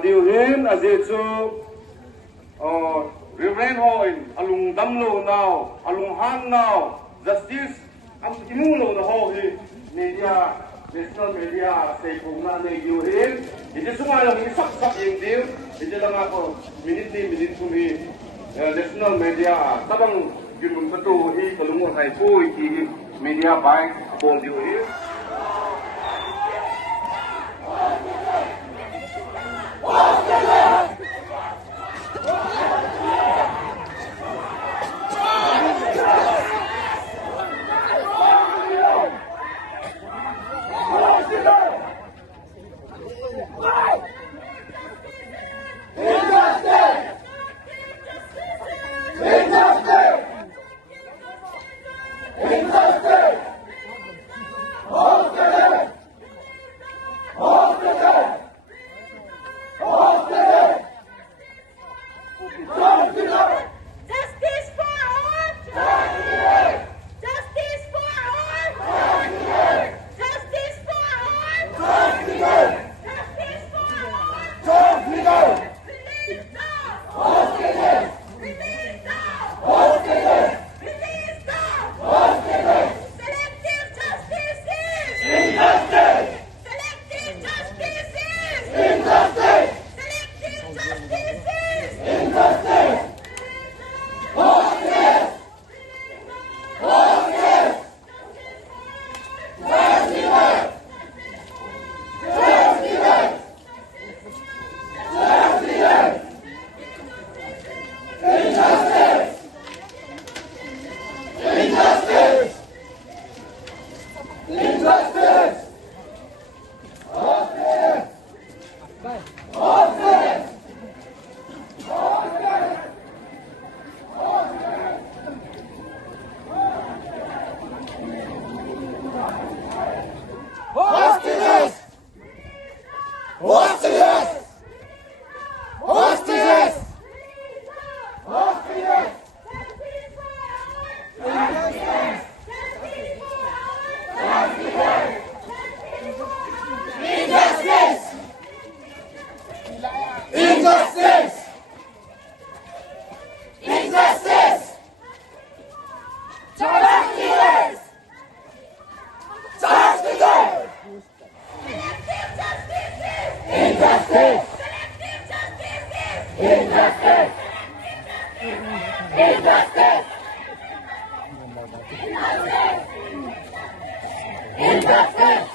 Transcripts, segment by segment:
Adiuhin azitsu Reverend Hoin alung damlo now alung han now justice am imulo na ho hi media national media say kung na adiuhin hindi sumalang isak-sak yung deal hindi lang ako minute kumi national media tabang yun betul hi kolungo kay po hi media by po adiuhin Injustice! Justice!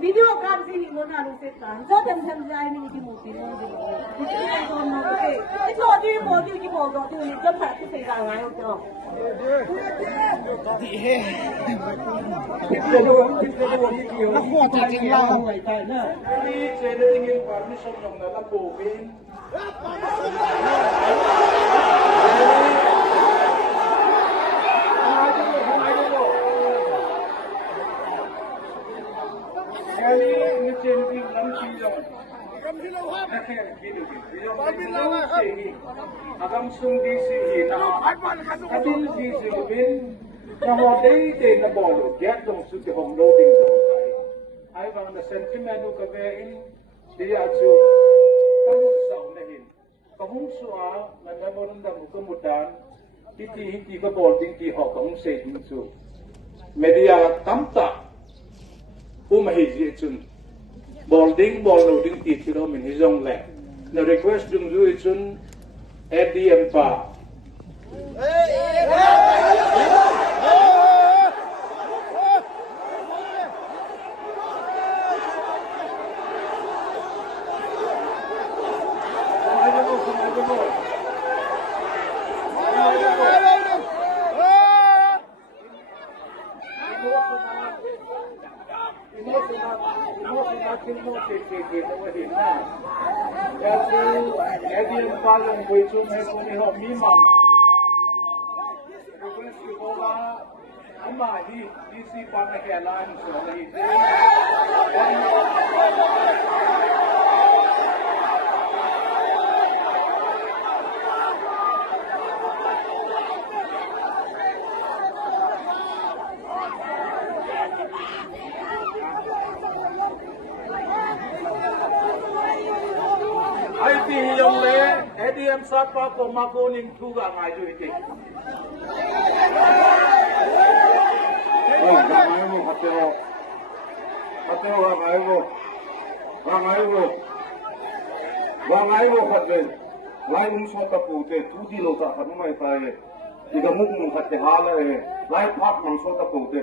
Video card sih ni mana lu setan, so tension saya ni di mobil ni. Itu yang kau nak ke? Itu dia mobil di mobil tu ni jam berapa sih dah ngai tu? Aku tak tinggal awak tak na. Ini saya ingin permission yang dalam bobin. Kali ini changing lampion. Agam sung di sini na atin di sini na model de na bolo get dong su ke home loading dong ai bang na sentiment ka ve in dia chu kamu sau na hin kahung suwa na na bolon da mu ko mudan hiti ka bol ding ti ho kahung se ding chu media tamta umahi chun bolding loading ti chiro min hizong le na request dung lui chun ADM pa Palang boy chum hai ko ni ho mi mam request ko ba ama hi DC pa na ke lan so nahi IT yang le ADM sapa ko makoning tuga ngai ju iti ngai mo patero ngai mo patren lai mung so ta pu te tu di lo ta khan mai ta e diga mung mung khat te hala e lai phak mang so ta pu te